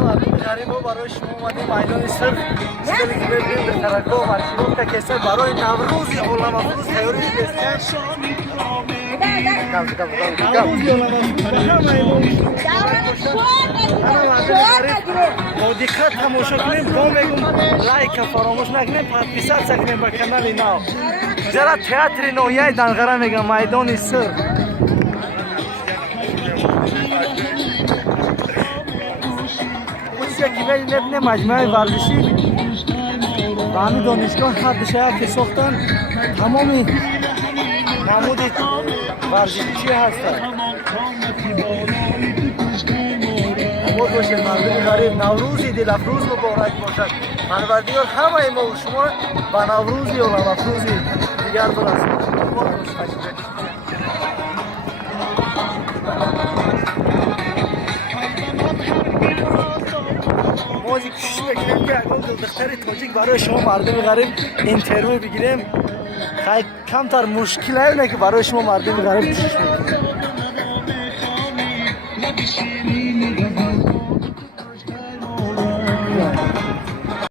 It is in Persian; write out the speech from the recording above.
مردم غریب رو برای شما اومدیم میدان صرف استیل که ببینیم به ترکا و مرکبات که کسر برای نوروز عالم افروز تیاری بسیار نوروز عالم افروز با دقت تماشا کنیم با میگم لایک فراموش نکنیم پادپیسات کنیم به کانال نو جرا تئاتر نویای دنغره میگم میدان صرف یکی نبینه مجموعه ورزشی و همین دانشگاه حد شهر که ساختن تمامی نمود ورزشی هستن بود باشه مردم غریب نوروزی دل افروز مبارک باشد پروردگار همه ما و شما به نوروزی و افروزی دیگر برسید موزی کشش بکنیم که اگر دختر تاجیک برای شما مردم غریب اینترویو بگیریم خیلی کمتر مشکل اینه که برای شما مردم غریب کشش بکنیم